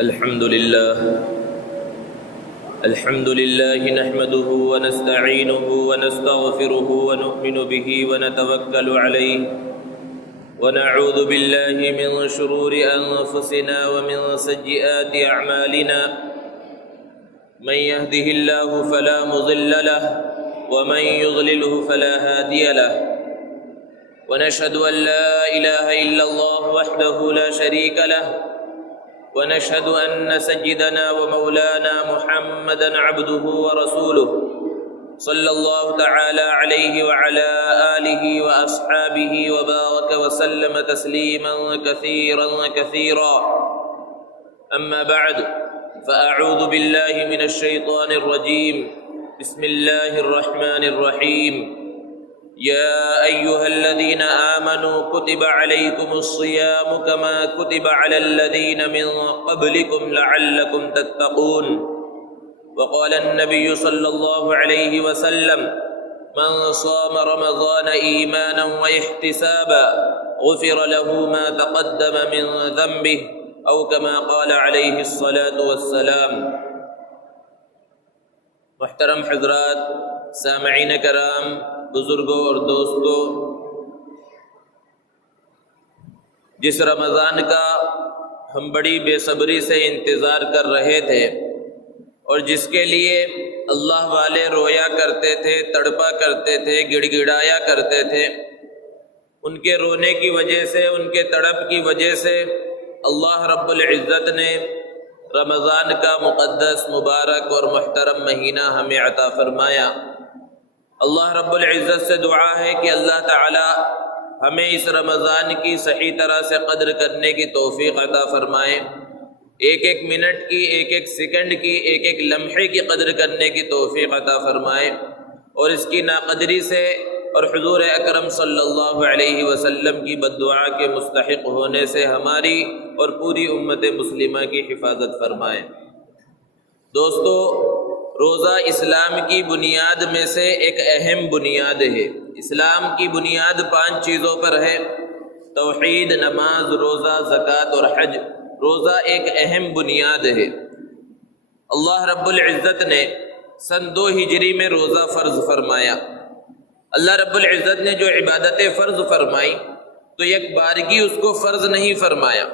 الحمد لله نحمده ونستعينه ونستغفره ونؤمن به ونتوكل عليه ونعوذ بالله من شرور أنفسنا ومن سيئات أعمالنا من يهده الله فلا مضل له ومن يضلله فلا هادي له ونشهد أن لا إله إلا الله وحده لا شريك له ونشهد أن سيدنا ومولانا محمدا عبده ورسوله صلى الله تعالى عليه وعلى آله وأصحابه وبارك وسلم تسليما كثيرا أما بعد فأعوذ بالله من الشيطان الرجيم بسم الله الرحمن الرحيم يا أيها الذين آمنوا كتب عليكم الصيام كما كتب على الذين من قبلكم لعلكم تتقون وقال النبي صلى الله عليه وسلم من صام رمضان إيمانا واحتسابا غفر له ما تقدم من ذنبه أو كما قال عليه الصلاة والسلام۔ محترم حضرات، سامعین کرام، بزرگوں اور دوستوں، جس رمضان کا ہم بڑی بے صبری سے انتظار کر رہے تھے اور جس کے لیے اللہ والے رویا کرتے تھے، تڑپا کرتے تھے، گڑ گڑایا کرتے تھے، ان کے رونے کی وجہ سے، ان کے تڑپ کی وجہ سے اللہ رب العزت نے رمضان کا مقدس، مبارک اور محترم مہینہ ہمیں عطا فرمایا۔ اللہ رب العزت سے دعا ہے کہ اللہ تعالی ہمیں اس رمضان کی صحیح طرح سے قدر کرنے کی توفیق عطا فرمائے، ایک ایک منٹ کی، ایک ایک سیکنڈ کی، ایک ایک لمحے کی قدر کرنے کی توفیق عطا فرمائے، اور اس کی ناقدری سے اور حضور اکرم صلی اللہ علیہ وسلم کی بددعا کے مستحق ہونے سے ہماری اور پوری امت مسلمہ کی حفاظت فرمائے۔ دوستو، روزہ اسلام کی بنیاد میں سے ایک اہم بنیاد ہے۔ اسلام کی بنیاد 5 چیزوں پر ہے: توحید، نماز، روزہ، زکوٰۃ اور حج۔ روزہ ایک اہم بنیاد ہے۔ اللہ رب العزت نے سن 2 ہجری میں روزہ فرض فرمایا۔ اللہ رب العزت نے جو عبادتیں فرض فرمائی تو یک بارگی اس کو فرض نہیں فرمایا،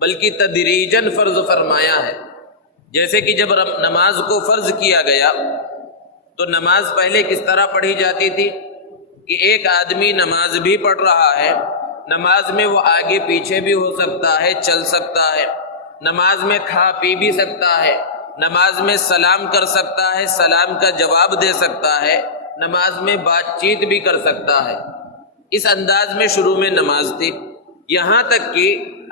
بلکہ تدریجاً فرض فرمایا ہے۔ جیسے کہ جب نماز کو فرض کیا گیا تو نماز پہلے کس طرح پڑھی جاتی تھی کہ ایک آدمی نماز بھی پڑھ رہا ہے، نماز میں وہ آگے پیچھے بھی ہو سکتا ہے، چل سکتا ہے، نماز میں کھا پی بھی سکتا ہے، نماز میں سلام کر سکتا ہے، سلام کا جواب دے سکتا ہے، نماز میں بات چیت بھی کر سکتا ہے۔ اس انداز میں شروع میں نماز تھی، یہاں تک کہ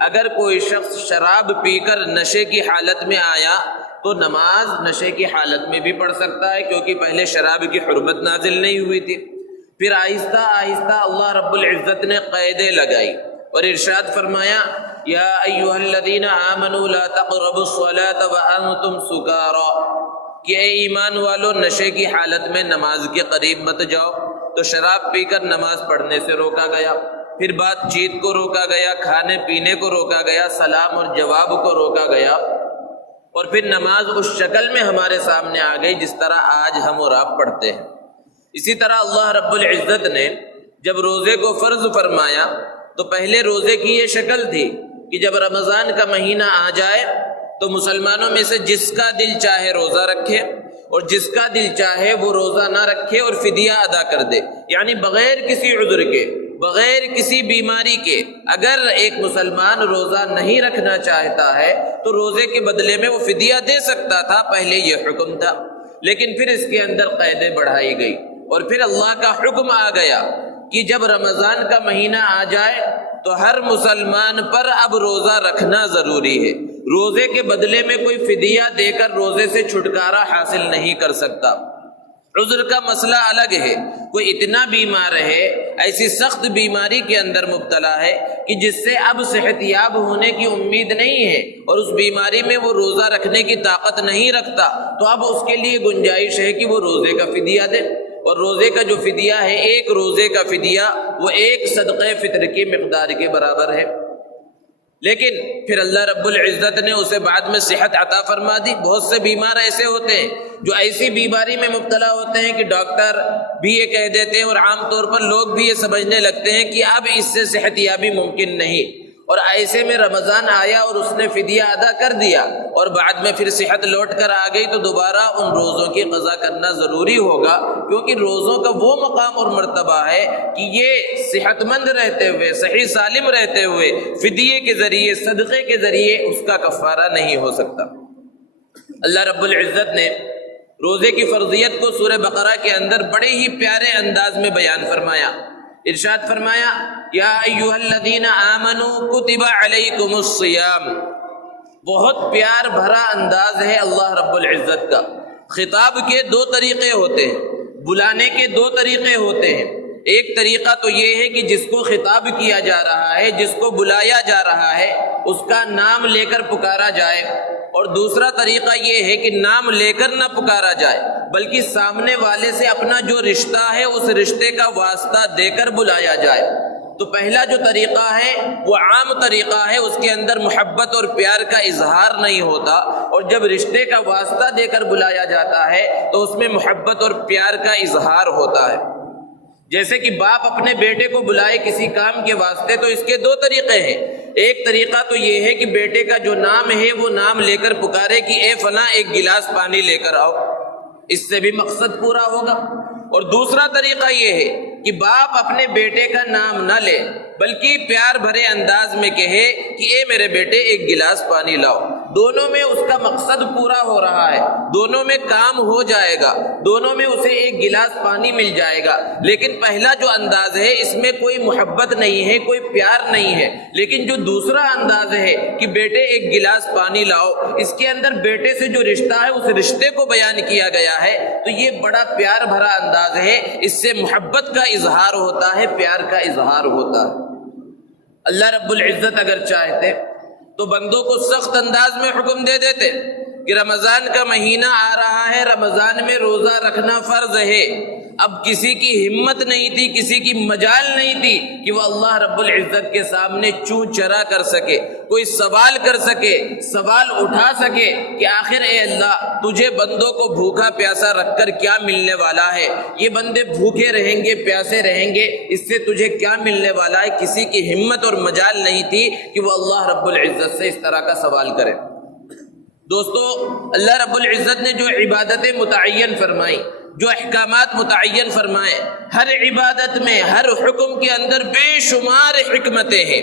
اگر کوئی شخص شراب پی کر نشے کی حالت میں آیا تو نماز نشے کی حالت میں بھی پڑھ سکتا ہے، کیونکہ پہلے شراب کی حرمت نازل نہیں ہوئی تھی۔ پھر آہستہ آہستہ اللہ رب العزت نے قیدیں لگائی اور ارشاد فرمایا: یا ایھا الذین آمنوا لا تقربوا الصلاۃ وانتم سکارى، کہ اے ایمان والو، نشے کی حالت میں نماز کے قریب مت جاؤ۔ تو شراب پی کر نماز پڑھنے سے روکا گیا، پھر بات چیت کو روکا گیا، کھانے پینے کو روکا گیا، سلام اور جواب کو روکا گیا، اور پھر نماز اس شکل میں ہمارے سامنے آ گئی جس طرح آج ہم اور آپ پڑھتے ہیں۔ اسی طرح اللہ رب العزت نے جب روزے کو فرض فرمایا تو پہلے روزے کی یہ شکل تھی کہ جب رمضان کا مہینہ آ جائے تو مسلمانوں میں سے جس کا دل چاہے روزہ رکھے اور جس کا دل چاہے وہ روزہ نہ رکھے اور فدیہ ادا کر دے، یعنی بغیر کسی عذر کے، بغیر کسی بیماری کے اگر ایک مسلمان روزہ نہیں رکھنا چاہتا ہے تو روزے کے بدلے میں وہ فدیہ دے سکتا تھا۔ پہلے یہ حکم تھا، لیکن پھر اس کے اندر قیدیں بڑھائی گئی، اور پھر اللہ کا حکم آ گیا کہ جب رمضان کا مہینہ آ جائے تو ہر مسلمان پر اب روزہ رکھنا ضروری ہے۔ روزے کے بدلے میں کوئی فدیہ دے کر روزے سے چھٹکارا حاصل نہیں کر سکتا۔ عذر کا مسئلہ الگ ہے، کوئی اتنا بیمار ہے، ایسی سخت بیماری کے اندر مبتلا ہے کہ جس سے اب صحت یاب ہونے کی امید نہیں ہے اور اس بیماری میں وہ روزہ رکھنے کی طاقت نہیں رکھتا، تو اب اس کے لیے گنجائش ہے کہ وہ روزے کا فدیہ دے، اور روزے کا جو فدیہ ہے، ایک روزے کا فدیہ وہ ایک صدقہ فطر کی مقدار کے برابر ہے۔ لیکن پھر اللہ رب العزت نے اسے بعد میں صحت عطا فرما دی۔ بہت سے بیمار ایسے ہوتے ہیں جو ایسی بیماری میں مبتلا ہوتے ہیں کہ ڈاکٹر بھی یہ کہہ دیتے ہیں اور عام طور پر لوگ بھی یہ سمجھنے لگتے ہیں کہ اب اس سے صحت یابی ممکن نہیں، اور ایسے میں رمضان آیا اور اس نے فدیہ ادا کر دیا اور بعد میں پھر صحت لوٹ کر آ گئی تو دوبارہ ان روزوں کی قضا کرنا ضروری ہوگا، کیونکہ روزوں کا وہ مقام اور مرتبہ ہے کہ یہ صحت مند رہتے ہوئے، صحیح سالم رہتے ہوئے فدیے کے ذریعے، صدقے کے ذریعے اس کا کفارہ نہیں ہو سکتا۔ اللہ رب العزت نے روزے کی فرضیت کو سورہ بقرہ کے اندر بڑے ہی پیارے انداز میں بیان فرمایا۔ ارشاد فرمایا یا ایھا الذین آمنوا کتب علیکم الصیام۔ بہت پیار بھرا انداز ہے اللہ رب العزت کا۔ خطاب کے دو طریقے ہوتے ہیں، بلانے کے دو طریقے ہوتے ہیں۔ ایک طریقہ تو یہ ہے کہ جس کو خطاب کیا جا رہا ہے، جس کو بلایا جا رہا ہے، اس کا نام لے کر پکارا جائے، اور دوسرا طریقہ یہ ہے کہ نام لے کر نہ پکارا جائے بلکہ سامنے والے سے اپنا جو رشتہ ہے اس رشتے کا واسطہ دے کر بلایا جائے۔ تو پہلا جو طریقہ ہے وہ عام طریقہ ہے، اس کے اندر محبت اور پیار کا اظہار نہیں ہوتا، اور جب رشتے کا واسطہ دے کر بلایا جاتا ہے تو اس میں محبت اور پیار کا اظہار ہوتا ہے۔ جیسے کہ باپ اپنے بیٹے کو بلائے کسی کام کے واسطے تو اس کے دو طریقے ہیں۔ ایک طریقہ تو یہ ہے کہ بیٹے کا جو نام ہے وہ نام لے کر پکارے کہ اے فلاں ایک گلاس پانی لے کر آؤ، اس سے بھی مقصد پورا ہوگا۔ اور دوسرا طریقہ یہ ہے کہ باپ اپنے بیٹے کا نام نہ لے بلکہ پیار بھرے انداز میں کہے کہ اے میرے بیٹے ایک گلاس پانی لاؤ۔ دونوں میں اس کا مقصد پورا ہو رہا ہے، دونوں میں کام ہو جائے گا، دونوں میں اسے ایک گلاس پانی مل جائے گا۔ لیکن پہلا جو انداز ہے اس میں کوئی محبت نہیں ہے، کوئی پیار نہیں ہے، لیکن جو دوسرا انداز ہے کہ بیٹے ایک گلاس پانی لاؤ، اس کے اندر بیٹے سے جو رشتہ ہے اس رشتے کو بیان کیا گیا ہے، تو یہ بڑا پیار بھرا انداز ہے۔ اس سے محبت کا اظہار ہوتا ہے، پیار کا اظہار ہوتا ہے۔ اللہ رب العزت اگر چاہتے تو بندوں کو سخت انداز میں حکم دے دیتے کہ رمضان کا مہینہ آ رہا ہے، رمضان میں روزہ رکھنا فرض ہے۔ اب کسی کی ہمت نہیں تھی، کسی کی مجال نہیں تھی کہ وہ اللہ رب العزت کے سامنے چوں چرا کر سکے، کوئی سوال کر سکے، سوال اٹھا سکے کہ آخر اے اللہ تجھے بندوں کو بھوکا پیاسا رکھ کر کیا ملنے والا ہے؟ یہ بندے بھوکے رہیں گے، پیاسے رہیں گے، اس سے تجھے کیا ملنے والا ہے؟ کسی کی ہمت اور مجال نہیں تھی کہ وہ اللہ رب العزت سے اس طرح کا سوال کرے۔ دوستو، اللہ رب العزت نے جو عبادتیں متعین فرمائیں، جو احکامات متعین فرمائے، ہر عبادت میں، ہر حکم کے اندر بے شمار حکمتیں ہیں،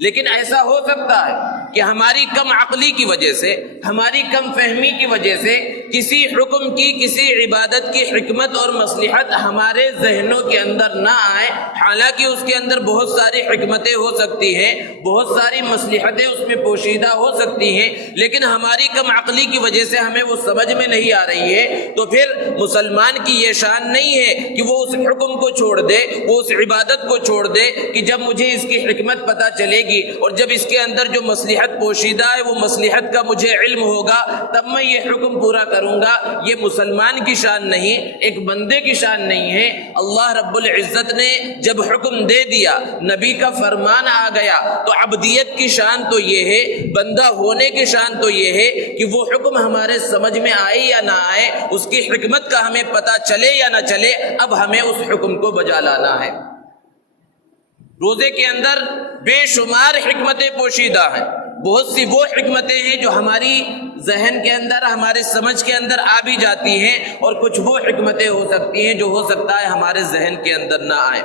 لیکن ایسا ہو سکتا ہے کہ ہماری کم عقلی کی وجہ سے، ہماری کم فہمی کی وجہ سے کسی حکم کی، کسی عبادت کی حکمت اور مصلحت ہمارے ذہنوں کے اندر نہ آئے، حالانکہ اس کے اندر بہت ساری حکمتیں ہو سکتی ہیں، بہت ساری مصلحتیں اس میں پوشیدہ ہو سکتی ہیں، لیکن ہماری کم عقلی کی وجہ سے ہمیں وہ سمجھ میں نہیں آ رہی ہے، تو پھر مسلمان کی یہ شان نہیں ہے کہ وہ اس حکم کو چھوڑ دے، وہ اس عبادت کو چھوڑ دے کہ جب مجھے اس کی حکمت پتہ چلے گی اور جب اس کے اندر جو مصلحت پوشیدہ ہے وہ مصلحت کا مجھے علم ہوگا تب میں یہ حکم پورا کروں گا۔ یہ مسلمان کی شان نہیں، ایک بندے کی شان نہیں ہے۔ اللہ رب العزت نے جب حکم دے دیا، نبی کا فرمان آ گیا، تو عبدیت کی شان تو یہ ہے، بندہ ہونے کی شان تو یہ ہے کہ وہ حکم ہمارے سمجھ میں آئے یا نہ آئے، اس کی حکمت کا ہمیں پتہ چلے یا نہ چلے، اب ہمیں اس حکم کو بجا لانا ہے۔ روزے کے اندر بے شمار حکمتیں پوشیدہ ہیں، بہت سی وہ حکمتیں ہیں جو ہماری ذہن کے اندر، ہمارے سمجھ کے اندر آ بھی جاتی ہیں، اور کچھ وہ حکمتیں ہو سکتی ہیں جو ہو سکتا ہے ہمارے ذہن کے اندر نہ آئیں۔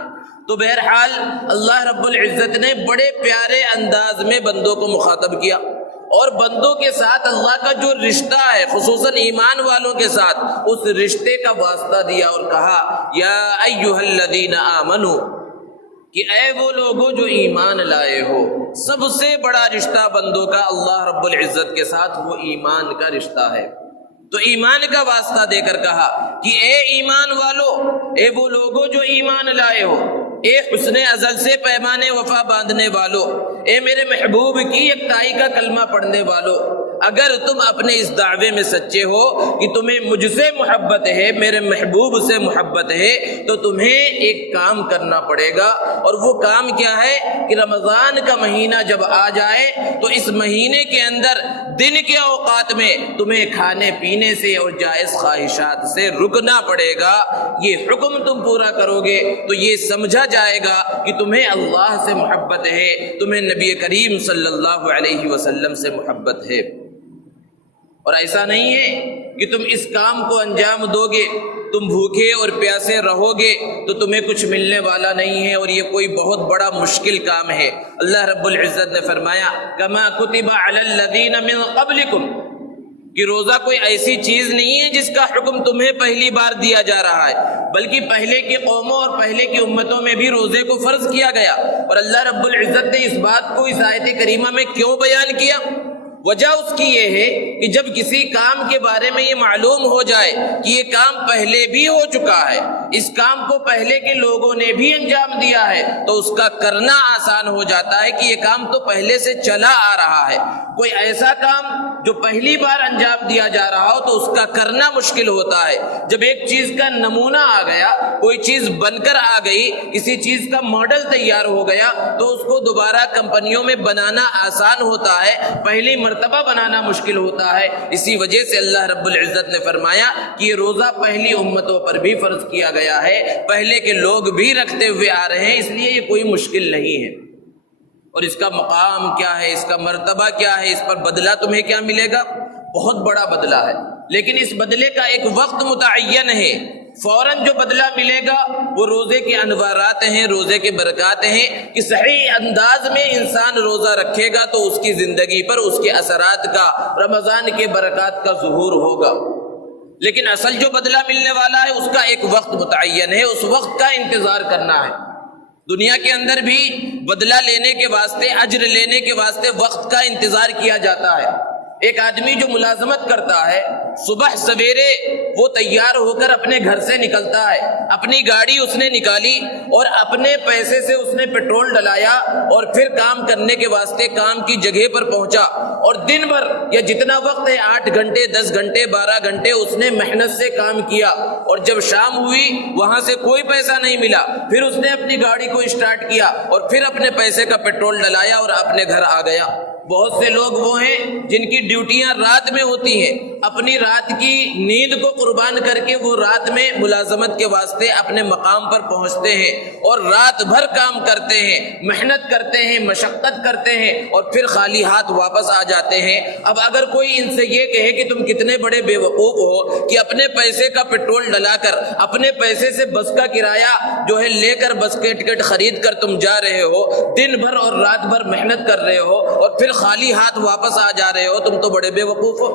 تو بہرحال اللہ رب العزت نے بڑے پیارے انداز میں بندوں کو مخاطب کیا، اور بندوں کے ساتھ اللہ کا جو رشتہ ہے، خصوصاً ایمان والوں کے ساتھ، اس رشتے کا واسطہ دیا اور کہا یا ایھا الذین آمنوا، کہ اے وہ لوگوں جو ایمان لائے ہو۔ سب سے بڑا رشتہ بندوں کا اللہ رب العزت کے ساتھ وہ ایمان کا رشتہ ہے، تو ایمان کا واسطہ دے کر کہا کہ اے ایمان والو، اے وہ لوگوں جو ایمان لائے ہو، اے حسن ازل سے پیمان وفا باندھنے والو، اے میرے محبوب کی یکتائی کا کلمہ پڑھنے والو، اگر تم اپنے اس دعوے میں سچے ہو کہ تمہیں مجھ سے محبت ہے، میرے محبوب سے محبت ہے، تو تمہیں ایک کام کرنا پڑے گا، اور وہ کام کیا ہے کہ رمضان کا مہینہ جب آ جائے تو اس مہینے کے اندر دن کے اوقات میں تمہیں کھانے پینے سے اور جائز خواہشات سے رکنا پڑے گا۔ یہ حکم تم پورا کرو گے تو یہ سمجھا جائے گا کہ تمہیں اللہ سے محبت ہے، تمہیں نبی کریم صلی اللہ علیہ وسلم سے محبت ہے۔ اور ایسا نہیں ہے کہ تم اس کام کو انجام دو گے، تم بھوکے اور پیاسے رہو گے تو تمہیں کچھ ملنے والا نہیں ہے، اور یہ کوئی بہت بڑا مشکل کام ہے۔ اللہ رب العزت نے فرمایا کما کتب علی الذین من قبلکم، کہ روزہ کوئی ایسی چیز نہیں ہے جس کا حکم تمہیں پہلی بار دیا جا رہا ہے، بلکہ پہلے کی قوموں اور پہلے کی امتوں میں بھی روزے کو فرض کیا گیا۔ اور اللہ رب العزت نے اس بات کو اس آیت کریمہ میں کیوں بیان کیا؟ وجہ اس کی یہ ہے کہ جب کسی کام کے بارے میں یہ معلوم ہو جائے کہ یہ کام پہلے بھی ہو چکا ہے، اس کام کو پہلے کے لوگوں نے بھی انجام دیا ہے، تو اس کا کرنا آسان ہو جاتا ہے کہ یہ کام تو پہلے سے چلا آ رہا ہے۔ کوئی ایسا کام جو پہلی بار انجام دیا جا رہا ہو تو اس کا کرنا مشکل ہوتا ہے۔ جب ایک چیز کا نمونہ آ گیا، کوئی چیز بن کر آ گئی، کسی چیز کا ماڈل تیار ہو گیا، تو اس کو دوبارہ کمپنیوں میں بنانا آسان ہوتا ہے، پہلی مرتبہ بنانا مشکل ہوتا ہے۔ اسی وجہ سے اللہ رب العزت نے فرمایا کہ یہ روزہ پہلی امتوں پر بھی فرض کیا گیا ہے، پہلے کے لوگ بھی رکھتے ہوئے آ رہے ہیں، اس لیے یہ کوئی مشکل نہیں ہے۔ اور اس کا مقام کیا ہے، اس کا مرتبہ کیا ہے، اس پر بدلہ تمہیں کیا ملے گا؟ بہت بڑا بدلہ ہے، لیکن اس بدلے کا ایک وقت متعین ہے۔ فوراً جو بدلہ ملے گا وہ روزے کے انوارات ہیں، روزے کے برکات ہیں کہ صحیح انداز میں انسان روزہ رکھے گا تو اس کی زندگی پر اس کے اثرات کا، رمضان کے برکات کا ظہور ہوگا۔ لیکن اصل جو بدلہ ملنے والا ہے اس کا ایک وقت متعین ہے، اس وقت کا انتظار کرنا ہے۔ دنیا کے اندر بھی بدلہ لینے کے واسطے، اجر لینے کے واسطے وقت کا انتظار کیا جاتا ہے۔ ایک آدمی جو ملازمت کرتا ہے، صبح سویرے وہ تیار ہو کر اپنے گھر سے نکلتا ہے، اپنی گاڑی اس نے نکالی اور اپنے پیسے سے اس نے پیٹرول ڈلایا اور پھر کام کرنے کے واسطے کام کی جگہ پر پہنچا، اور دن بھر یا جتنا وقت ہے 8 گھنٹے 10 گھنٹے 12 گھنٹے اس نے محنت سے کام کیا، اور جب شام ہوئی وہاں سے کوئی پیسہ نہیں ملا، پھر اس نے اپنی گاڑی کو اسٹارٹ کیا اور پھر اپنے پیسے کا پیٹرول ڈلایا اور اپنے گھر آ گیا۔ بہت سے لوگ وہ ہیں جن کی ڈیوٹیاں رات میں ہوتی ہیں، اپنی رات کی نیند کو قربان کر کے وہ رات میں ملازمت کے واسطے اپنے مقام پر پہنچتے ہیں اور رات بھر کام کرتے ہیں، محنت کرتے ہیں، مشقت کرتے ہیں اور پھر خالی ہاتھ واپس آ جاتے ہیں۔ اب اگر کوئی ان سے یہ کہے کہ تم کتنے بڑے بے وقوف ہو کہ اپنے پیسے کا پیٹرول ڈلا کر، اپنے پیسے سے بس کا کرایہ جو ہے لے کر، بس کے ٹکٹ خرید کر تم جا رہے ہو، دن بھر اور رات بھر محنت کر رہے ہو اور پھر خالی ہاتھ واپس آ جا رہے ہو، تم تو بڑے بے وقوف ہو،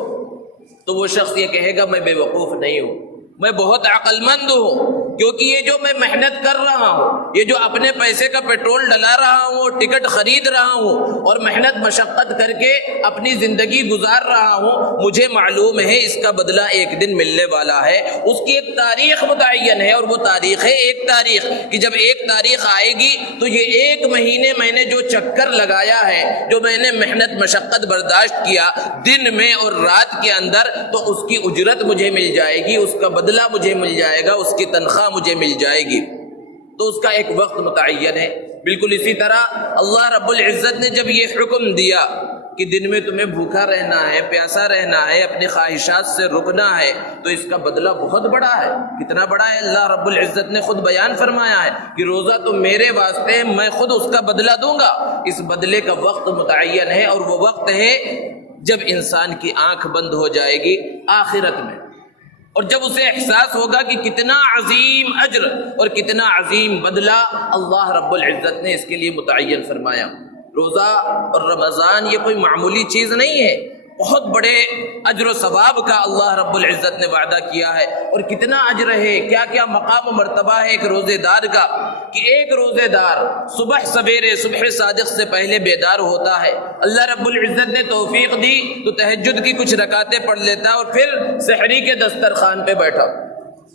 تو وہ شخص یہ کہے گا میں بے وقوف نہیں ہوں، میں بہت عقل مند ہوں، کیونکہ یہ جو میں محنت کر رہا ہوں، یہ جو اپنے پیسے کا پیٹرول ڈلا رہا ہوں، ٹکٹ خرید رہا ہوں اور محنت مشقت کر کے اپنی زندگی گزار رہا ہوں، مجھے معلوم ہے اس کا بدلہ ایک دن ملنے والا ہے۔ اس کی ایک تاریخ متعین ہے، اور وہ تاریخ ہے ایک تاریخ، کہ جب ایک تاریخ آئے گی تو یہ ایک مہینے میں نے جو چکر لگایا ہے، جو میں نے محنت مشقت برداشت کیا دن میں اور رات کے اندر، تو اس کی اجرت مجھے مل جائے گی، اس کا بدلہ مجھے مل جائے گا، اس کی تنخواہ مجھے مل جائے گی۔ تو اس کا ایک وقت متعین ہے۔ بالکل اسی طرح اللہ رب العزت نے جب یہ حکم دیا کہ دن میں تمہیں بھوکا رہنا ہے، پیاسا رہنا ہے، اپنی خواہشات سے رکنا ہے، تو اس کا بدلہ بہت بڑا ہے۔ کتنا بڑا ہے؟ اللہ رب العزت نے خود بیان فرمایا ہے کہ روزہ تو میرے واسطے ہے، میں خود اس کا بدلہ دوں گا۔ اس بدلے کا وقت متعین ہے، اور وہ وقت ہے جب انسان کی آنکھ بند ہو جائے گی آخرت میں، اور جب اسے احساس ہوگا کہ کتنا عظیم اجر اور کتنا عظیم بدلہ اللہ رب العزت نے اس کے لیے متعین فرمایا۔ روزہ اور رمضان یہ کوئی معمولی چیز نہیں ہے، بہت بڑے اجر و ثواب کا اللہ رب العزت نے وعدہ کیا ہے، اور کتنا اجر ہے، کیا کیا مقام و مرتبہ ہے ایک روزے دار کا، کہ ایک روزے دار صبح سویرے، صبح صادق سے پہلے بیدار ہوتا ہے، اللہ رب العزت نے توفیق دی تو تہجد کی کچھ رکعتیں پڑھ لیتا اور پھر سحری کے دسترخوان پہ بیٹھا،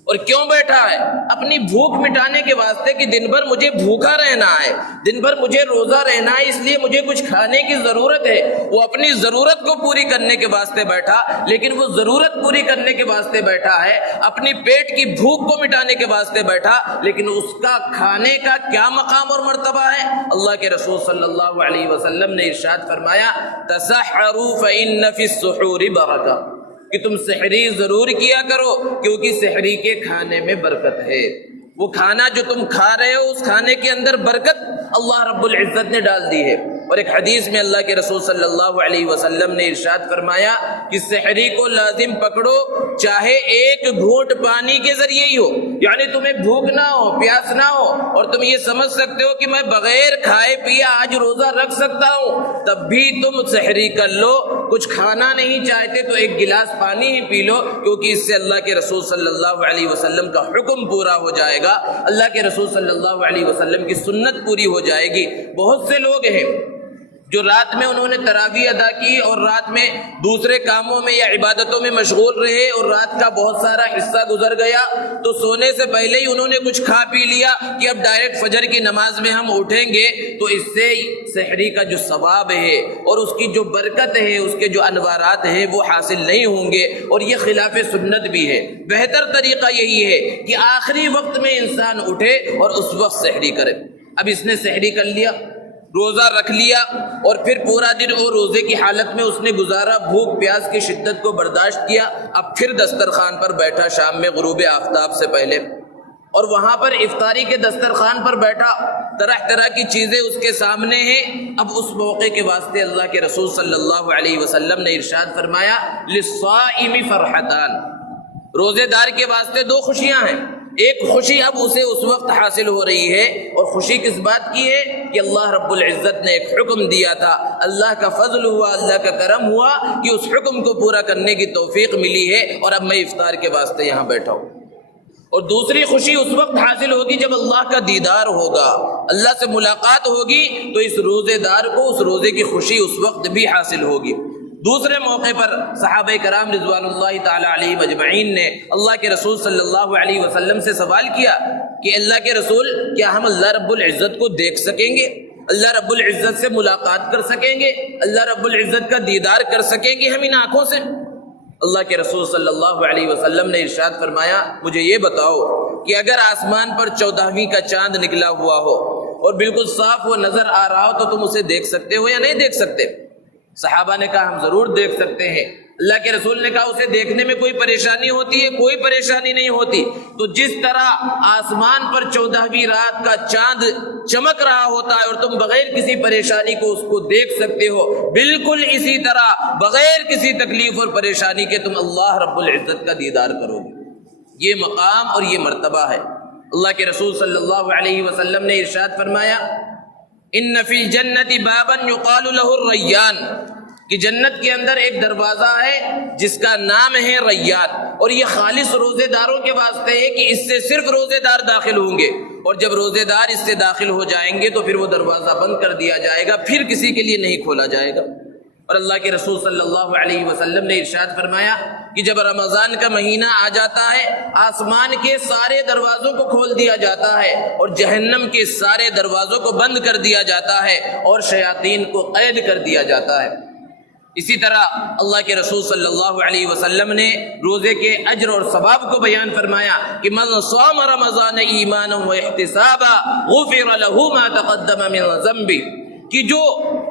اور کیوں بیٹھا ہے؟ اپنی بھوک مٹانے کے واسطے کہ دن بھر مجھے بھوکا رہنا ہے، دن بھر مجھے روزہ رہنا ہے، اس لیے مجھے کچھ کھانے کی ضرورت ہے۔ وہ اپنی ضرورت کو پوری کرنے کے واسطے بیٹھا، لیکن وہ ضرورت پوری کرنے کے واسطے بیٹھا ہے، اپنی پیٹ کی بھوک کو مٹانے کے واسطے بیٹھا، لیکن اس کا کھانے کا کیا مقام اور مرتبہ ہے؟ اللہ کے رسول صلی اللہ علیہ وسلم نے ارشاد فرمایا تسحروا فإن فی السحور برکہ، کہ تم سحری ضرور کیا کرو کیونکہ سحری کے کھانے میں برکت ہے۔ وہ کھانا جو تم کھا رہے ہو اس کھانے کے اندر برکت اللہ رب العزت نے ڈال دی ہے۔ اور ایک حدیث میں اللہ کے رسول صلی اللہ علیہ وسلم نے ارشاد فرمایا کہ سحری کو لازم پکڑو چاہے ایک گھونٹ پانی کے ذریعے ہی ہو، یعنی تمہیں بھوک نہ ہو، پیاس نہ ہو، اور تم یہ سمجھ سکتے ہو کہ میں بغیر کھائے پیے آج روزہ رکھ سکتا ہوں، تب بھی تم سحری کر لو۔ کچھ کھانا نہیں چاہتے تو ایک گلاس پانی ہی پی لو، کیونکہ اس سے اللہ کے رسول صلی اللہ علیہ وسلم کا حکم پورا ہو جائے گا، اللہ کے رسول صلی اللہ علیہ وسلم کی سنت پوری ہو جائے گی۔ بہت سے لوگ ہیں جو رات میں انہوں نے تراویح ادا کی اور رات میں دوسرے کاموں میں یا عبادتوں میں مشغول رہے اور رات کا بہت سارا حصہ گزر گیا، تو سونے سے پہلے ہی انہوں نے کچھ کھا پی لیا کہ اب ڈائریکٹ فجر کی نماز میں ہم اٹھیں گے، تو اس سے سحری کا جو ثواب ہے اور اس کی جو برکت ہے، اس کے جو انوارات ہیں وہ حاصل نہیں ہوں گے، اور یہ خلاف سنت بھی ہے۔ بہتر طریقہ یہی ہے کہ آخری وقت میں انسان اٹھے اور اس وقت سحری کرے۔ اب اس نے سحری کر لیا، روزہ رکھ لیا، اور پھر پورا دن وہ روزے کی حالت میں اس نے گزارا، بھوک پیاس کی شدت کو برداشت کیا، اب پھر دسترخوان پر بیٹھا شام میں غروب آفتاب سے پہلے، اور وہاں پر افطاری کے دسترخوان پر بیٹھا، طرح طرح کی چیزیں اس کے سامنے ہیں۔ اب اس موقع کے واسطے اللہ کے رسول صلی اللہ علیہ وسلم نے ارشاد فرمایا للصائم فرحتان، روزے دار کے واسطے دو خوشیاں ہیں۔ ایک خوشی اب اسے اس وقت حاصل ہو رہی ہے، اور خوشی کس بات کی ہے کہ اللہ رب العزت نے ایک حکم دیا تھا، اللہ کا فضل ہوا، اللہ کا کرم ہوا کہ اس حکم کو پورا کرنے کی توفیق ملی ہے، اور اب میں افطار کے واسطے یہاں بیٹھا ہوں۔ اور دوسری خوشی اس وقت حاصل ہوگی جب اللہ کا دیدار ہوگا، اللہ سے ملاقات ہوگی، تو اس روزے دار کو اس روزے کی خوشی اس وقت بھی حاصل ہوگی۔ دوسرے موقع پر صحابہ کرام رضوان اللہ تعالی علیہم اجمعین نے اللہ کے رسول صلی اللہ علیہ وسلم سے سوال کیا کہ اللہ کے رسول کیا ہم اللہ رب العزت کو دیکھ سکیں گے، اللہ رب العزت سے ملاقات کر سکیں گے، اللہ رب العزت کا دیدار کر سکیں گے ہم ان آنکھوں سے؟ اللہ کے رسول صلی اللہ علیہ وسلم نے ارشاد فرمایا مجھے یہ بتاؤ کہ اگر آسمان پر 14ویں کا چاند نکلا ہوا ہو اور بالکل صاف وہ نظر آ رہا ہو تو تم اسے دیکھ سکتے ہو یا نہیں دیکھ سکتے؟ صحابہ نے کہا ہم ضرور دیکھ سکتے ہیں۔ اللہ کے رسول نے کہا اسے دیکھنے میں کوئی پریشانی ہوتی ہے؟ کوئی پریشانی نہیں ہوتی۔ تو جس طرح آسمان پر 14ویں رات کا چاند چمک رہا ہوتا ہے اور تم بغیر کسی پریشانی کو اس کو دیکھ سکتے ہو، بالکل اسی طرح بغیر کسی تکلیف اور پریشانی کے تم اللہ رب العزت کا دیدار کرو گے۔ یہ مقام اور یہ مرتبہ ہے۔ اللہ کے رسول صلی اللہ علیہ وسلم نے ارشاد فرمایا ان فی الجنت بابا یقال له الریان، کہ جنت کے اندر ایک دروازہ ہے جس کا نام ہے ریان، اور یہ خالص روزے داروں کے واسطے ہے کہ اس سے صرف روزے دار داخل ہوں گے، اور جب روزے دار اس سے داخل ہو جائیں گے تو پھر وہ دروازہ بند کر دیا جائے گا، پھر کسی کے لیے نہیں کھولا جائے گا۔ اور اللہ کے رسول صلی اللہ علیہ وسلم نے ارشاد فرمایا کہ جب رمضان کا مہینہ آ جاتا ہے آسمان کے سارے دروازوں کو کھول دیا جاتا ہے اور جہنم کے سارے دروازوں کو بند کر دیا جاتا ہے اور شیاطین کو قید کر دیا جاتا ہے۔ اسی طرح اللہ کے رسول صلی اللہ علیہ وسلم نے روزے کے اجر اور ثواب کو بیان فرمایا کہ من صام رمضان ایمانا واحتسابا غفر له ما تقدم من ذنبه، کہ جو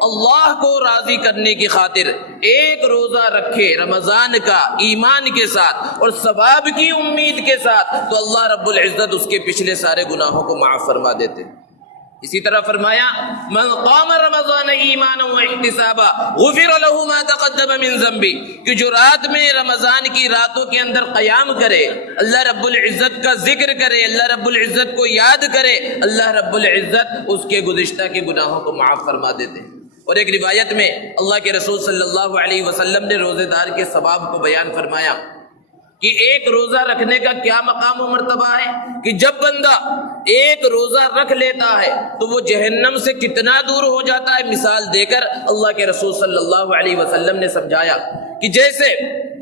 اللہ کو راضی کرنے کی خاطر ایک روزہ رکھے رمضان کا ایمان کے ساتھ اور ثواب کی امید کے ساتھ، تو اللہ رب العزت اس کے پچھلے سارے گناہوں کو معاف فرما دیتے۔ اسی طرح فرمایا من قام رمضان ایمانا واحتسابا غفر له ما تقدم من ذنبه، کہ جو رات میں رمضان کی راتوں کے اندر قیام کرے، اللہ رب العزت کا ذکر کرے، اللہ رب العزت کو یاد کرے، اللہ رب العزت اس کے گزشتہ کے گناہوں کو معاف فرما دیتے ہیں۔ اور ایک روایت میں اللہ کے رسول صلی اللہ علیہ وسلم نے روزے دار کے ثواب کو بیان فرمایا کہ ایک روزہ رکھنے کا کیا مقام و مرتبہ ہے، کہ جب بندہ ایک روزہ رکھ لیتا ہے تو وہ جہنم سے کتنا دور ہو جاتا ہے۔ مثال دے کر اللہ کے رسول صلی اللہ علیہ وسلم نے سمجھایا کہ جیسے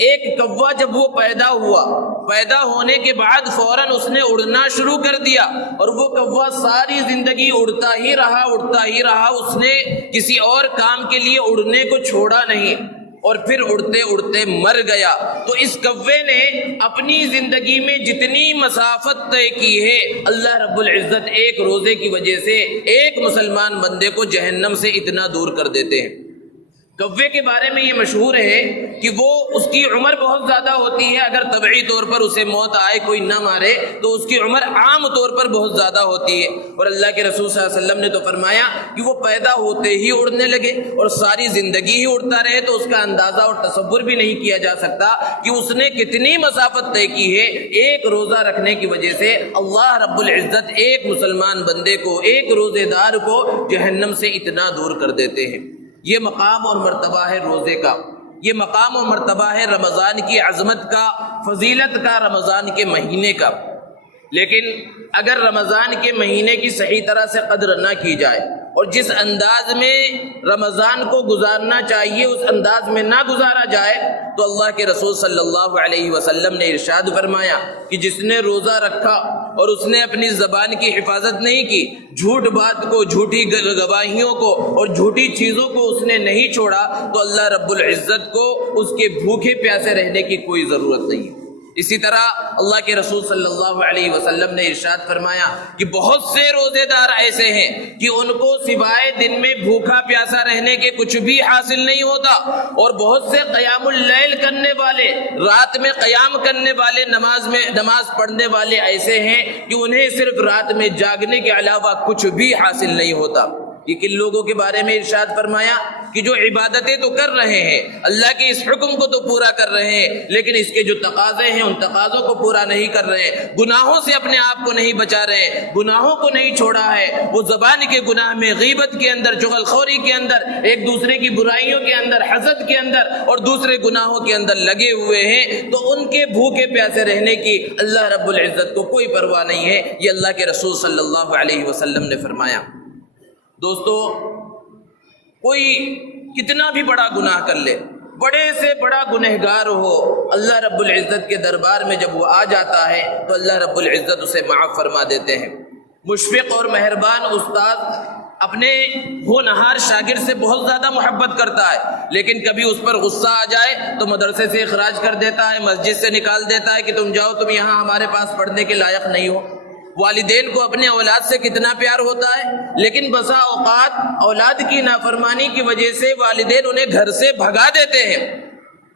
ایک کوا جب وہ پیدا ہوا، پیدا ہونے کے بعد فوراً اس نے اڑنا شروع کر دیا، اور وہ کوا ساری زندگی اڑتا ہی رہا، اس نے کسی اور کام کے لیے اڑنے کو چھوڑا نہیں، اور پھر اڑتے اڑتے مر گیا۔ تو اس کوے نے اپنی زندگی میں جتنی مسافت طے کی ہے، اللہ رب العزت ایک روزے کی وجہ سے ایک مسلمان بندے کو جہنم سے اتنا دور کر دیتے ہیں۔ کوے کے بارے میں یہ مشہور ہے کہ وہ اس کی عمر بہت زیادہ ہوتی ہے، اگر طبعی طور پر اسے موت آئے، کوئی نہ مارے، تو اس کی عمر عام طور پر بہت زیادہ ہوتی ہے، اور اللہ کے رسول صلی اللہ علیہ وسلم نے تو فرمایا کہ وہ پیدا ہوتے ہی اڑنے لگے اور ساری زندگی ہی اڑتا رہے، تو اس کا اندازہ اور تصور بھی نہیں کیا جا سکتا کہ اس نے کتنی مسافت طے کی ہے۔ ایک روزہ رکھنے کی وجہ سے اللہ رب العزت ایک مسلمان بندے کو، ایک روزے دار کو جہنم سے اتنا دور کر دیتے ہیں۔ یہ مقام اور مرتبہ ہے روزے کا، یہ مقام اور مرتبہ ہے رمضان کی عظمت کا، فضیلت کا، رمضان کے مہینے کا۔ لیکن اگر رمضان کے مہینے کی صحیح طرح سے قدر نہ کی جائے اور جس انداز میں رمضان کو گزارنا چاہیے اس انداز میں نہ گزارا جائے، تو اللہ کے رسول صلی اللہ علیہ وسلم نے ارشاد فرمایا کہ جس نے روزہ رکھا اور اس نے اپنی زبان کی حفاظت نہیں کی، جھوٹ بات کو، جھوٹی گواہیوں کو اور جھوٹی چیزوں کو اس نے نہیں چھوڑا، تو اللہ رب العزت کو اس کے بھوکے پیاسے رہنے کی کوئی ضرورت نہیں ہے۔ اسی طرح اللہ کے رسول صلی اللہ علیہ وسلم نے ارشاد فرمایا کہ بہت سے روزے دار ایسے ہیں کہ ان کو سوائے دن میں بھوکا پیاسا رہنے کے کچھ بھی حاصل نہیں ہوتا، اور بہت سے قیام اللیل کرنے والے، رات میں قیام کرنے والے، نماز پڑھنے والے ایسے ہیں کہ انہیں صرف رات میں جاگنے کے علاوہ کچھ بھی حاصل نہیں ہوتا۔ یہ کن لوگوں کے بارے میں ارشاد فرمایا کہ جو عبادتیں تو کر رہے ہیں، اللہ کے اس حکم کو تو پورا کر رہے ہیں، لیکن اس کے جو تقاضے ہیں ان تقاضوں کو پورا نہیں کر رہے ہیں، گناہوں سے اپنے آپ کو نہیں بچا رہے ہیں، گناہوں کو نہیں چھوڑا ہے، وہ زبان کے گناہ میں، غیبت کے اندر، چغل خوری کے اندر، ایک دوسرے کی برائیوں کے اندر، حسد کے اندر اور دوسرے گناہوں کے اندر لگے ہوئے ہیں، تو ان کے بھوکے پیاسے رہنے کی اللہ رب العزت کو کوئی پرواہ نہیں ہے۔ یہ اللہ کے رسول صلی اللہ علیہ وسلم نے فرمایا۔ دوستو، کوئی کتنا بھی بڑا گناہ کر لے، بڑے سے بڑا گنہگار ہو، اللہ رب العزت کے دربار میں جب وہ آ جاتا ہے تو اللہ رب العزت اسے معاف فرما دیتے ہیں۔ مشفق اور مہربان استاد اپنے ہونہار شاگرد سے بہت زیادہ محبت کرتا ہے، لیکن کبھی اس پر غصہ آ جائے تو مدرسے سے اخراج کر دیتا ہے، مسجد سے نکال دیتا ہے کہ تم جاؤ، تم یہاں ہمارے پاس پڑھنے کے لائق نہیں ہو۔ والدین کو اپنے اولاد سے کتنا پیار ہوتا ہے، لیکن بسا اوقات اولاد کی نافرمانی کی وجہ سے والدین انہیں گھر سے بھگا دیتے ہیں،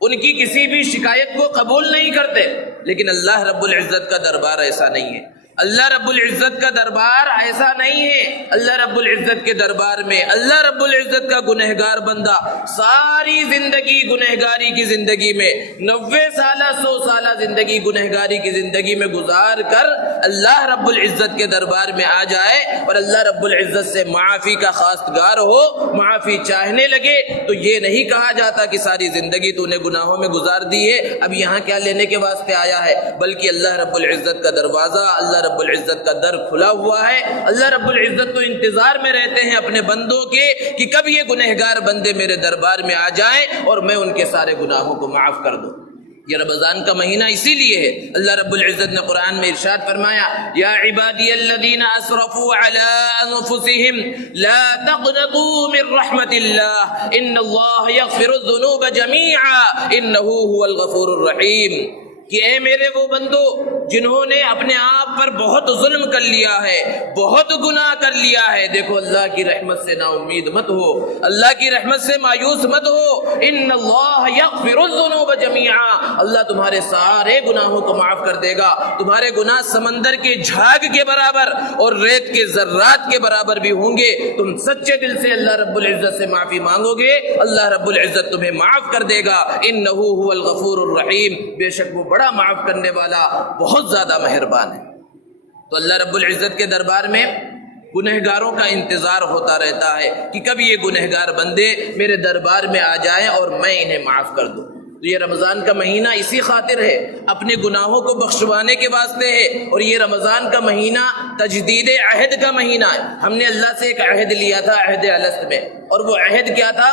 ان کی کسی بھی شکایت کو قبول نہیں کرتے۔ لیکن اللہ رب العزت کا دربار ایسا نہیں ہے، اللہ رب العزت کا دربار ایسا نہیں ہے۔ اللہ رب العزت کے دربار میں اللہ رب العزت کا گنہگار بندہ ساری زندگی گنہگاری کی زندگی میں 90 سالہ 100 سالہ زندگی گنہگاری کی زندگی میں گزار کر اللہ رب العزت کے دربار میں آ جائے اور اللہ رب العزت سے معافی کا خواستگار ہو، معافی چاہنے لگے، تو یہ نہیں کہا جاتا کہ ساری زندگی تو نے گناہوں میں گزار دی ہے، اب یہاں کیا لینے کے واسطے آیا ہے، بلکہ اللہ رب العزت کا دروازہ، اللہ رب العزت کا در کھلا ہوا ہے۔ اللہ رب العزت تو انتظار میں رہتے ہیں اپنے بندوں کے کہ کب یہ گنہگار بندے میرے دربار میں آ جائیں اور میں ان کے سارے گناہوں کو معاف کر دوں۔ یہ رمضان کا مہینہ اسی لیے ہے۔ اللہ رب العزت نے قرآن میں ارشاد فرمایا، یا عبادی الذین اسرفوا علی انفسہم لا تقنطوا من رحمت اللہ ان اللہ یغفر الذنوب جمیعا انہ هو الغفور الرحیم، کہ اے میرے وہ بندو جنہوں نے اپنے آپ پر بہت ظلم کر لیا ہے، بہت گناہ کر لیا ہے، دیکھو اللہ کی رحمت سے نا امید مت ہو، اللہ کی رحمت سے مایوس مت ہو، ان اللہ یغفر الذنوب جمیعا، اللہ تمہارے سارے گناہوں کو معاف کر دے گا، تمہارے گناہ سمندر کے جھاگ کے برابر اور ریت کے ذرات کے برابر بھی ہوں گے، تم سچے دل سے اللہ رب العزت سے معافی مانگو گے، اللہ رب العزت تمہیں معاف کر دے گا، انہ هو الغفور الرحیم، بے شک وہ بڑا معاف کرنے والا، بہت زیادہ مہربان ہے۔ تو اللہ رب العزت کے دربار میں گنہگاروں کا انتظار ہوتا رہتا ہے کہ کب یہ گنہگار بندے میرے دربار میں آ جائیں اور میں انہیں معاف کر دوں۔ تو یہ رمضان کا مہینہ اسی خاطر ہے، اپنے گناہوں کو بخشوانے کے واسطے ہے، اور یہ رمضان کا مہینہ تجدید عہد کا مہینہ ہے۔ ہم نے اللہ سے ایک عہد لیا تھا عہد الست میں، اور وہ عہد کیا تھا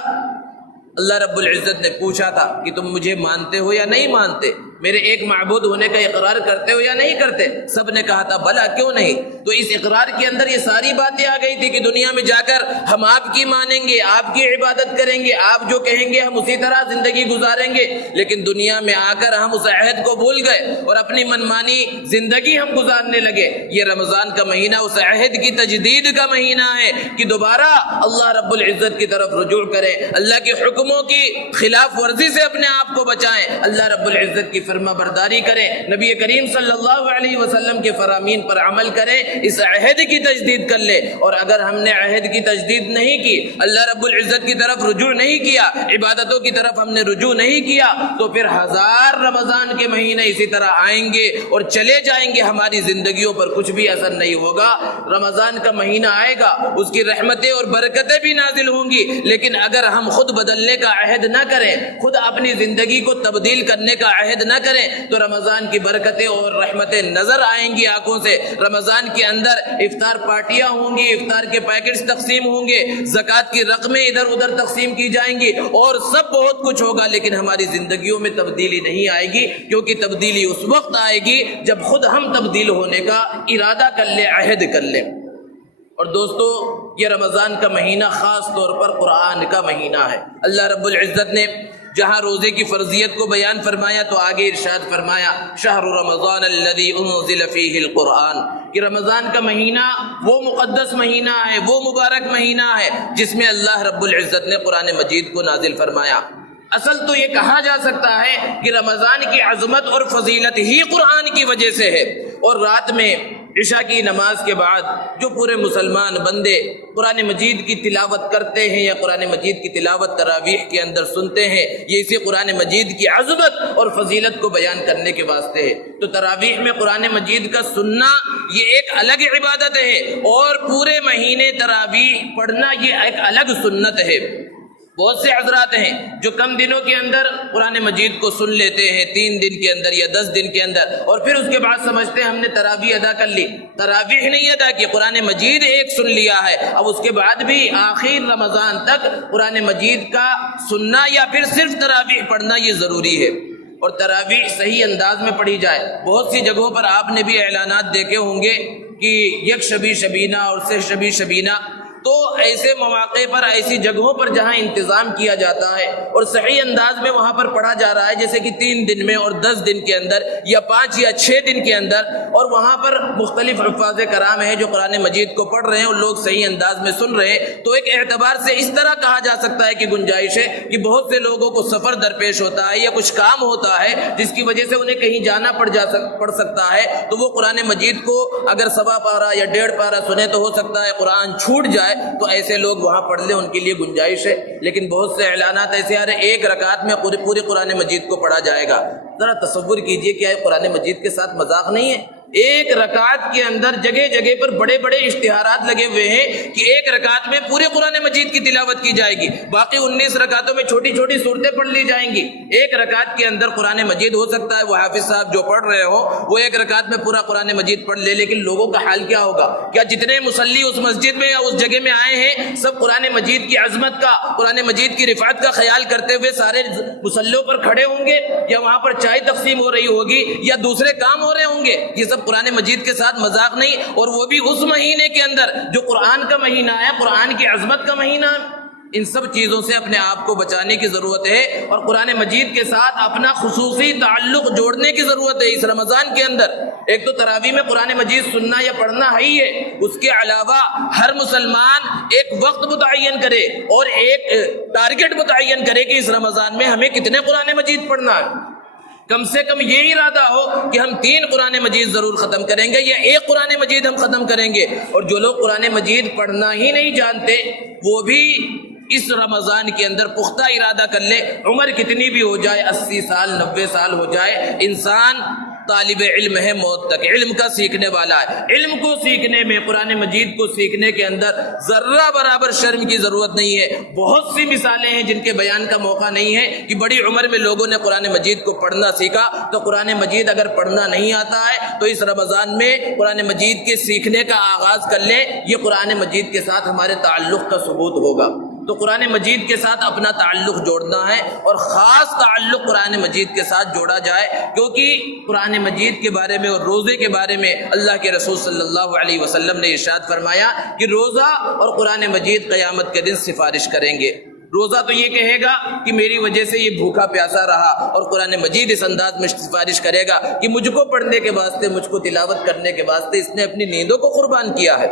اللہ رب العزت نے پوچھا تھا کہ تم مجھے مانتے ہو یا نہیں مانتے، میرے ایک معبود ہونے کا اقرار کرتے ہو یا نہیں کرتے؟ سب نے کہا تھا بلا، کیوں نہیں۔ تو اس اقرار کے اندر یہ ساری باتیں آ گئی تھی کہ دنیا میں جا کر ہم آپ کی مانیں گے، آپ کی عبادت کریں گے، آپ جو کہیں گے ہم اسی طرح زندگی گزاریں گے، لیکن دنیا میں آ کر ہم اس عہد کو بھول گئے اور اپنی منمانی زندگی ہم گزارنے لگے۔ یہ رمضان کا مہینہ اس عہد کی تجدید کا مہینہ ہے کہ دوبارہ اللہ رب العزت کی طرف رجوع کریں، اللہ کے حکموں کی خلاف ورزی سے اپنے آپ کو بچائیں، اللہ رب العزت کی فرما برداری کریں، نبی کریم صلی اللہ علیہ وسلم کے فرامین پر عمل کریں، اس عہد کی تجدید کر لیں۔ اور اگر ہم نے عہد کی تجدید نہیں کی، اللہ رب العزت کی طرف رجوع نہیں کیا، عبادتوں کی طرف ہم نے رجوع نہیں کیا، تو پھر ہزار رمضان کے مہینے اسی طرح آئیں گے اور چلے جائیں گے، ہماری زندگیوں پر کچھ بھی اثر نہیں ہوگا۔ رمضان کا مہینہ آئے گا، اس کی رحمتیں اور برکتیں بھی نازل ہوں گی، لیکن اگر ہم خود بدلنے کا عہد نہ کریں، خود اپنی زندگی کو تبدیل کرنے کا عہد نہ کریں، تو رمضان کی برکتیں اور رحمتیں نظر آئیں گی آنکھوں سے۔ رمضان کے اندر افطار پارٹیاں ہوں گی، افطار کے پیکٹس تقسیم ہوں گے، زکوٰۃ کی رقمیں ادھر ادھر تقسیم کی جائیں گی، اور سب بہت کچھ ہوگا، لیکن ہماری زندگیوں میں تبدیلی نہیں آئے گی، کیونکہ تبدیلی اس وقت آئے گی جب خود ہم تبدیل ہونے کا ارادہ کر لیں، عہد کر لیں۔ اور دوستو، یہ رمضان کا مہینہ خاص طور پر قرآن کا مہینہ ہے۔ اللہ رب العزت نے جہاں روزے کی فرضیت کو بیان فرمایا تو آگے ارشاد فرمایا شہر رمضان الذی انزل فیہ القرآن، کہ رمضان کا مہینہ وہ مقدس مہینہ ہے، وہ مبارک مہینہ ہے جس میں اللہ رب العزت نے قرآن مجید کو نازل فرمایا۔ اصل تو یہ کہا جا سکتا ہے کہ رمضان کی عظمت اور فضیلت ہی قرآن کی وجہ سے ہے، اور رات میں عشاء کی نماز کے بعد جو پورے مسلمان بندے قرآن مجید کی تلاوت کرتے ہیں یا قرآن مجید کی تلاوت تراویح کے اندر سنتے ہیں، یہ اسی قرآن مجید کی عظمت اور فضیلت کو بیان کرنے کے واسطے ہے۔ تو تراویح میں قرآن مجید کا سننا یہ ایک الگ عبادت ہے، اور پورے مہینے تراویح پڑھنا یہ ایک الگ سنت ہے۔ بہت سے حضرات ہیں جو کم دنوں کے اندر قرآن مجید کو سن لیتے ہیں، 3 دن کے اندر یا 10 دن کے اندر، اور پھر اس کے بعد سمجھتے ہیں ہم نے تراویح ادا کر لی۔ تراویح نہیں ادا کی، قرآن مجید ایک سن لیا ہے، اب اس کے بعد بھی آخر رمضان تک قرآن مجید کا سننا یا پھر صرف تراویح پڑھنا یہ ضروری ہے، اور تراویح صحیح انداز میں پڑھی جائے۔ بہت سی جگہوں پر آپ نے بھی اعلانات دیکھے ہوں گے کہ یک شبی شبینہ اور سے شبی شبینہ، تو ایسے مواقع پر، ایسی جگہوں پر جہاں انتظام کیا جاتا ہے اور صحیح انداز میں وہاں پر پڑھا جا رہا ہے، جیسے کہ 3 دن میں اور 10 دن کے اندر یا 5 یا 6 دن کے اندر، اور وہاں پر مختلف حفاظ کرام ہیں جو قرآن مجید کو پڑھ رہے ہیں اور لوگ صحیح انداز میں سن رہے ہیں، تو ایک اعتبار سے اس طرح کہا جا سکتا ہے کہ گنجائش ہے کہ بہت سے لوگوں کو سفر درپیش ہوتا ہے یا کچھ کام ہوتا ہے جس کی وجہ سے انہیں کہیں جانا پڑ سکتا ہے، تو وہ قرآن مجید کو اگر 1.25 پارہ یا 1.5 پارہ سنے تو ہو سکتا ہے قرآن چھوٹ جائے، تو ایسے لوگ وہاں پڑھ لیں، ان کے لیے گنجائش ہے۔ لیکن بہت سے اعلانات ایسے آ رہے ہیں 1 رکعت میں پوری قرآن مجید کو پڑھا جائے گا۔ ذرا تصور کیجئے کہ قرآن مجید کے ساتھ مذاق نہیں ہے۔ 1 رکعت کے اندر جگہ جگہ پر بڑے بڑے اشتہارات لگے ہوئے ہیں کہ 1 رکعت میں پورے قرآن مجید کی تلاوت کی جائے گی، باقی 19 رکعتوں میں چھوٹی چھوٹی صورتیں پڑھ لی جائیں گی۔ 1 رکعت کے اندر قرآن مجید ہو سکتا ہے وہ حافظ صاحب جو پڑھ رہے ہو وہ 1 رکعت میں پورا قرآن مجید پڑھ لے، لیکن لوگوں کا حال کیا ہوگا؟ کیا جتنے مصلی اس مسجد میں یا اس جگہ میں آئے ہیں سب قرآن مجید کی عظمت کا، قرآن مجید کی رفعت کا خیال کرتے ہوئے سارے مصلیوں پر کھڑے ہوں گے، یا وہاں پر چائے تقسیم ہو رہی ہوگی یا دوسرے کام ہو رہے ہوں گے؟ یہ سب قرآن مجید کے ساتھ مذاق نہیں، اور وہ بھی اس مہینے کے اندر جو قرآن کا مہینہ ہے، قرآن کی عظمت کا مہینہ۔ ان سب چیزوں سے اپنے آپ کو بچانے کی ضرورت ہے، اور قرآن مجید کے ساتھ اپنا خصوصی تعلق جوڑنے کی ضرورت ہے اس رمضان کے اندر۔ ایک تو تراویح میں قرآن مجید سننا یا پڑھنا ہی ہے، اس کے علاوہ ہر مسلمان ایک وقت متعین کرے اور ایک ٹارگٹ متعین کرے کہ اس رمضان میں ہمیں کتنے قرآن مجید پڑھنا ہے۔ کم سے کم یہ ارادہ ہو کہ ہم 3 قرآن مجید ضرور ختم کریں گے یا 1 قرآن مجید ہم ختم کریں گے۔ اور جو لوگ قرآن مجید پڑھنا ہی نہیں جانتے وہ بھی اس رمضان کے اندر پختہ ارادہ کر لے، عمر کتنی بھی ہو جائے، 80 سال 90 سال ہو جائے، انسان طالب علم ہے موت تک، علم کا سیکھنے والا ہے۔ علم کو سیکھنے میں، قرآن مجید کو سیکھنے کے اندر ذرہ برابر شرم کی ضرورت نہیں ہے۔ بہت سی مثالیں ہیں جن کے بیان کا موقع نہیں ہے کہ بڑی عمر میں لوگوں نے قرآن مجید کو پڑھنا سیکھا۔ تو قرآن مجید اگر پڑھنا نہیں آتا ہے تو اس رمضان میں قرآن مجید کے سیکھنے کا آغاز کر لیں، یہ قرآن مجید کے ساتھ ہمارے تعلق کا ثبوت ہوگا۔ تو قرآن مجید کے ساتھ اپنا تعلق جوڑنا ہے، اور خاص تعلق قرآن مجید کے ساتھ جوڑا جائے، کیونکہ قرآن مجید کے بارے میں اور روزے کے بارے میں اللہ کے رسول صلی اللہ علیہ وسلم نے ارشاد فرمایا کہ روزہ اور قرآن مجید قیامت کے دن سفارش کریں گے۔ روزہ تو یہ کہے گا کہ میری وجہ سے یہ بھوکا پیاسا رہا، اور قرآن مجید اس انداز میں سفارش کرے گا کہ مجھ کو پڑھنے کے واسطے، مجھ کو تلاوت کرنے کے واسطے اس نے اپنی نیندوں کو قربان کیا ہے۔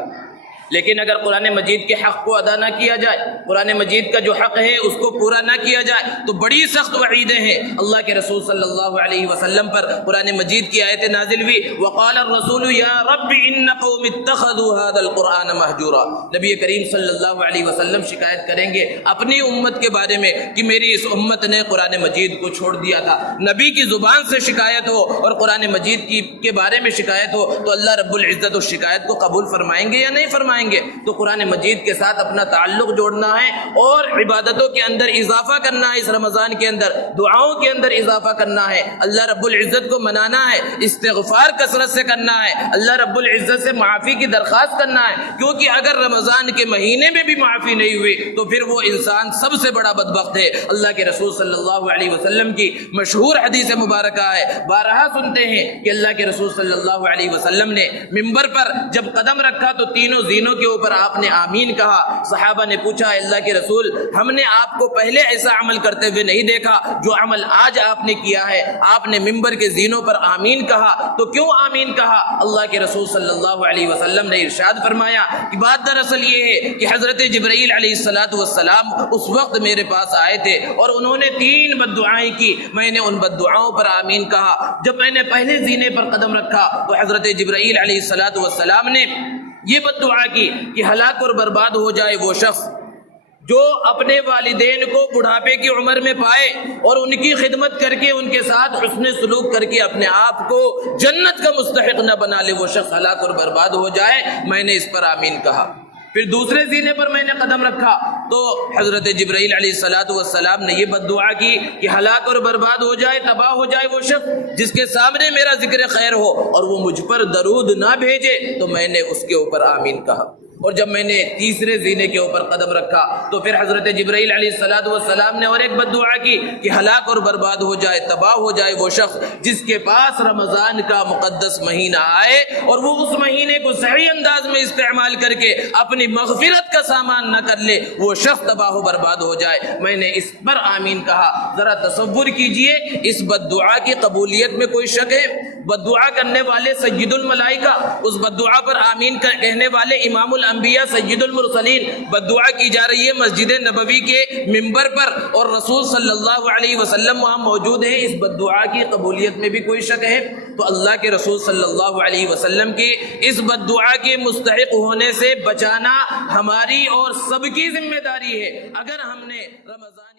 لیکن اگر قرآن مجید کے حق کو ادا نہ کیا جائے، قرآن مجید کا جو حق ہے اس کو پورا نہ کیا جائے، تو بڑی سخت وعیدیں ہیں۔ اللہ کے رسول صلی اللہ علیہ وسلم پر قرآن مجید کی آیت نازل ہوئی، وقال الرسول یا رب ان قوم اتخذوا هذا القرآن مہجورا۔ نبی کریم صلی اللہ علیہ وسلم شکایت کریں گے اپنی امت کے بارے میں کہ میری اس امت نے قرآن مجید کو چھوڑ دیا تھا۔ نبی کی زبان سے شکایت ہو اور قرآن مجید کے بارے میں شکایت ہو تو اللہ رب العزت اس شکایت کو قبول فرمائیں گے یا نہیں فرمائیں گے؟ تو قرآن مجید کے ساتھ اپنا تعلق جوڑنا ہے، اور عبادتوں کے اندر اضافہ کرنا ہے۔ اس رمضان کے اندر دعاؤں کے اندر اضافہ کرنا ہے، اللہ رب العزت کو منانا ہے، استغفار کثرت سے کرنا ہے، اللہ رب العزت سے معافی کی درخواست کرنا ہے، کیونکہ اگر رمضان کے مہینے میں بھی معافی نہیں ہوئی تو پھر وہ انسان سب سے بڑا بدبخت ہے۔ اللہ کے رسول صلی اللہ علیہ وسلم کی مشہور حدیث مبارکہ ہے، بارہا سنتے ہیں کہ اللہ کے رسول صلی اللہ علیہ وسلم نے ممبر پر جب قدم رکھا تو تینوں زینوں کے اوپر آپ نے آمین کہا۔ صحابہ نے پوچھا اللہ کے رسول، ہم نے آپ کو پہلے ایسا عمل کرتے ہوئے نہیں دیکھا جو عمل آج آپ نے کیا ہے، آپ نے ممبر کے زینوں پر آمین کہا، تو کیوں آمین کہا؟ اللہ کے رسول صلی اللہ علیہ وسلم نے ارشاد فرمایا کہ بات دراصل یہ ہے کہ حضرت جبرائیل علیہ السلام اس وقت میرے پاس آئے تھے اور انہوں نے 3 بد دعائیں کی، میں نے ان بد دعاؤں پر آمین کہا۔ جب میں نے پہلے زینے پر قدم رکھا تو حضرت جبرائیل علیہ السلام نے یہ بد دعا کی کہ ہلاک اور برباد ہو جائے وہ شخص جو اپنے والدین کو بڑھاپے کی عمر میں پائے اور ان کی خدمت کر کے ان کے ساتھ حسن سلوک کر کے اپنے آپ کو جنت کا مستحق نہ بنا لے، وہ شخص ہلاک اور برباد ہو جائے۔ میں نے اس پر آمین کہا۔ پھر دوسرے زینے پر میں نے قدم رکھا تو حضرت جبرائیل علیہ السلام نے یہ بد دعا کی کہ ہلاک اور برباد ہو جائے، تباہ ہو جائے وہ شخص جس کے سامنے میرا ذکر خیر ہو اور وہ مجھ پر درود نہ بھیجے، تو میں نے اس کے اوپر آمین کہا۔ اور جب میں نے تیسرے زینے کے اوپر قدم رکھا تو پھر حضرت جبرائیل علیہ السلام نے اور ایک بد دعا کی کہ ہلاک اور برباد ہو جائے، تباہ ہو جائے وہ شخص جس کے پاس رمضان کا مقدس مہینہ آئے اور وہ اس مہینے کو صحیح انداز میں استعمال کر کے اپنی مغفرت کا سامان نہ کر لے، وہ شخص تباہ و برباد ہو جائے۔ میں نے اس پر آمین کہا۔ ذرا تصور کیجئے اس بد دعا کی قبولیت میں کوئی شک ہے؟ بد دعا کرنے والے سید الملائکہ، اس بد دعا پر آمین کہنے والے امام الانبیاء سید المرسلین، بد دعا کی جا رہی ہے مسجد نبوی کے ممبر پر اور رسول صلی اللہ علیہ وسلم وہاں موجود ہیں۔ اس بد دعا کی قبولیت میں بھی کوئی شک ہے؟ تو اللہ کے رسول صلی اللہ علیہ وسلم کی اس بد دعا کے مستحق ہونے سے بچانا ہماری اور سب کی ذمہ داری ہے۔ اگر ہم نے رمضان